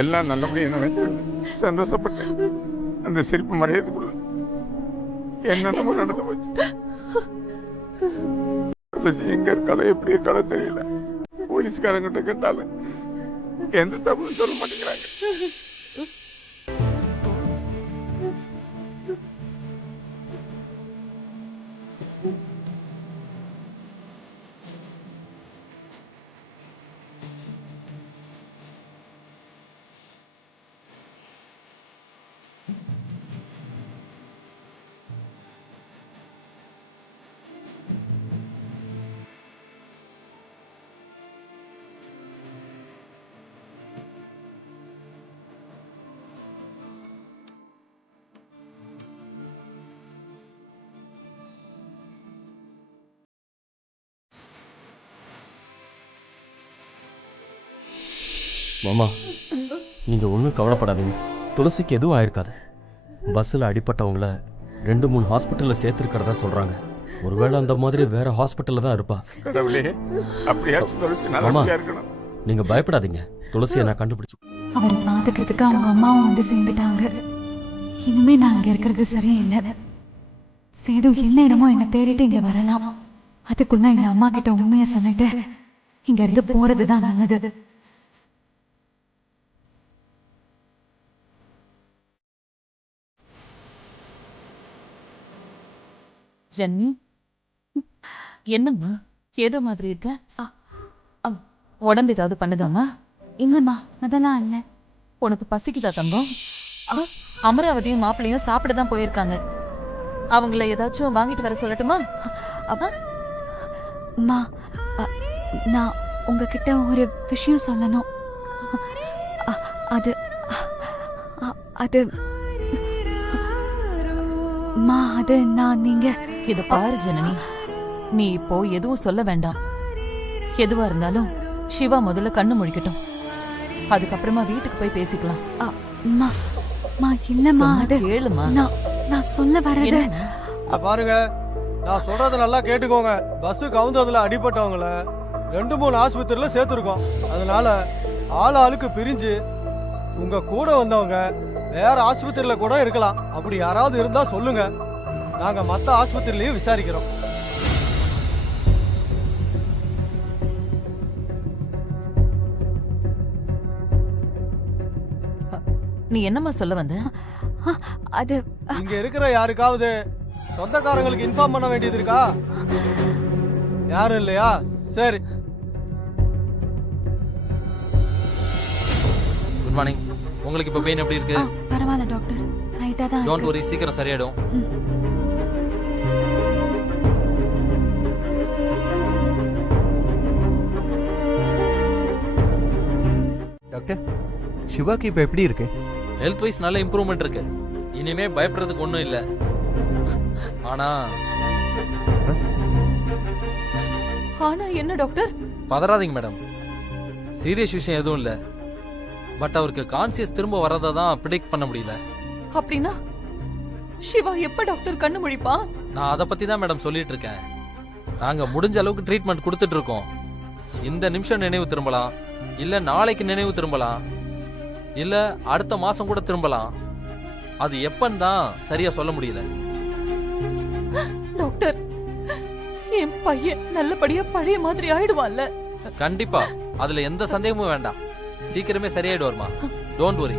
எல்லாம் நல்லபடியாக நினைச்சு சந்தோஷப்பட்டேன். அந்த சிரிப்பு மறையதுக்குள்ள என்னென்னமோ நடந்து போச்சு. துளசி எங்க இருக்காளோ எப்படி இருக்காளோ தெரியல. போலீஸ்காரங்கிட்ட கேட்டாலும் எந்த தப்புன்னு சொல்ல மாட்டேங்கிறாங்க. மாமா, நீங்கள் ஒன்றும் கவலைப்படாதீங்க. துளசிக்கு எதுவும் ஆயிருக்காது. பஸ்ஸில் அடிப்பட்டவங்கள 2-3 ஹாஸ்பிட்டலில் சேர்த்துருக்கிறதா சொல்கிறாங்க. ஒருவேளை அந்த மாதிரி வேற ஹாஸ்பிட்டலில் தான் இருப்பா. கடவுளே, அப்படியாச்சும் துளசி நல்லபடியா இருக்கணும். நீங்கள் பயப்படாதீங்க, துளசியை நான் கண்டுபிடிச்சு. அவரை பார்த்துக்கிறதுக்கு அவங்க அம்மாவும் வந்து சேர்ந்துட்டாங்க. இனிமே நான் இங்கே இருக்கிறது சரியில்லை. சேது எந்நேரமோ என்னை தேடிட்டு இங்கே வரலாம். அதுக்குள்ள எங்கள் அம்மா கிட்ட உண்மையை சொல்லிட்டு இங்க இருந்து போறது தான் நல்லது. ஜென்னி, என்னம்மா ஏதோ மாதிரி இருக்க? உடம்பு ஏதாவது பண்ணுதாம்மா? இல்லம்மா, அதெல்லாம் இல்லை. உனக்கு பசிக்குதா தங்கம்? அமராவதியும் மாப்பிள்ளையும் சாப்பிட தான் போயிருக்காங்க. அவங்கள ஏதாச்சும் வாங்கிட்டு வர சொல்லட்டுமா? அம்மா, நான் உங்ககிட்ட ஒரு விஷயம் சொல்லணும். அது அது அம்மா, அது நீங்க இத பாரு ஜனனி, நீ இப்போ எதுவும் சொல்ல வேண்டாம். எதுவா இருந்தாலும் சிவா முதல்ல கண்ணு முழிக்கட்டும், அதுக்கப்புறமா வீட்டுக்கு போய் பேசிக்கலாம். அம்மா இல்லம்மா, அது கேளுமா. நான் சொல்ல வரது பாருங்க, நான் சொல்றத நல்லா கேட்டுக்கோங்க. பஸ் கவுந்ததுல அடிபட்டவங்கள 2-3 ஆஸ்பத்திரியில சேர்த்துருக்கோம். அதனால ஆளுக்கு பிரிஞ்சு உங்க கூட வந்தவங்க வேற ஆஸ்பத்திரியில கூட இருக்கலாம். அப்படி யாராவது இருந்தா சொல்லுங்க, நாங்க மத்த ஆஸ்பத்திரியிலயும் விசாரிக்கிறோம். நீ என்னம்மா சொல்ல வந்த? அது இங்க இருக்கிற யாருக்காவது சொந்தக்காரங்களுக்கு இன்ஃபார்ம் பண்ண வேண்டியது இருக்கா? யாரும் இல்லையா? சரி. Good morning. உங்களுக்கு இப்போ பெயின் எப்படி இருக்கு? பரவாயில்ல டாக்டர், லைட்டா தான். டோன்ட் வரி, சீக்கிரம் சரியாயிடும். டாக்டர், சிவாக்கு இப்போ எப்படி இருக்கு? ஹெல்த் வைஸ் நல்ல இம்ப்ரூவ்மெண்ட் இருக்கு. இனிமே பயப்படுறதுக்கு ஒன்றும் இல்லை. ஆனா என்ன டாக்டர்? பதறாதீங்க மேடம், சீரியஸ் விஷயம் எதுவும் இல்லை. பட் அவருக்கு கான்சியஸ் திரும்ப வரதை தான் ப்ரிடிக்ட் பண்ண முடியல. அப்படின்னா சிவா எப்ப டாக்டர் கண்ணு முழிப்பா? நான் அதை பத்தி தான் மேடம் சொல்லிட்டு இருக்கேன். நாங்க முடிஞ்ச அளவுக்கு ட்ரீட்மெண்ட் கொடுத்துட்டு இருக்கோம். இந்த நிமிஷம் நினைவு திரும்பலாம், இல்ல நாளைக்கு நினைவு திரும்பலாம், இல்ல அடுத்த மாசம் கூட திரும்பலாம். அது எப்பன்னு தான் சரியா சொல்ல முடியல. டாக்டர், என் பையன் நல்லபடியா பழைய மாதிரி ஆயிடுவான்ல? கண்டிப்பா, அதுல எந்த சந்தேகமும் வேண்டாம். சீக்கிரமே சரியாயிடுவார்மா. Don't worry.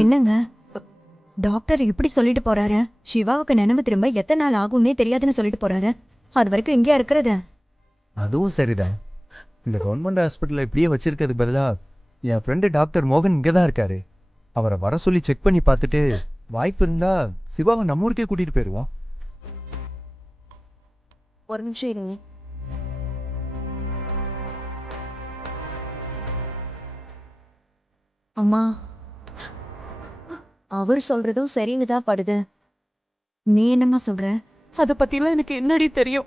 என்னங்க டாக்டர் இப்படி சொல்லிட்டு போறாரு? சிவாவுக்கு நினைவு திரும்ப எத்தனை நாள் ஆகும்னே தெரியாதுன்னு சொல்லிட்டு போறாரு. அது வரைக்கும் இங்கேயா இருக்கிறது? அதுவும் சரிதான். இந்த கவர்மெண்ட் ஹாஸ்பிட்டலில் இப்படியே வச்சிருக்கிறதுக்கு பதிலாக என் ஃப்ரெண்டு டாக்டர் மோகன் இங்கே தான் இருக்காரு. அவரை வர சொல்லி செக் பண்ணி பார்த்துட்டு வாய்ப்பு இருந்தா சிவாவை நம்ம ஊருக்கே கூட்டிட்டு போயிடுவோம். ஒரு நிமிஷம் இருங்க. அம்மா, அவர் சொல்றதும் சரின்னு தான் படுது. நீ என்னம்மா சொல்ற? அத பத்திலாம் எனக்கு என்னடி தெரியும்?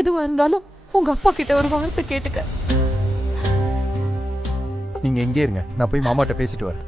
எதுவா இருந்தாலும் உங்க அப்பா கிட்ட ஒரு வார்த்தை கேட்டுக்க. நீங்கள் எங்கே இருங்க, நான் போய் மாமாட்ட பேசிட்டு வரேன்.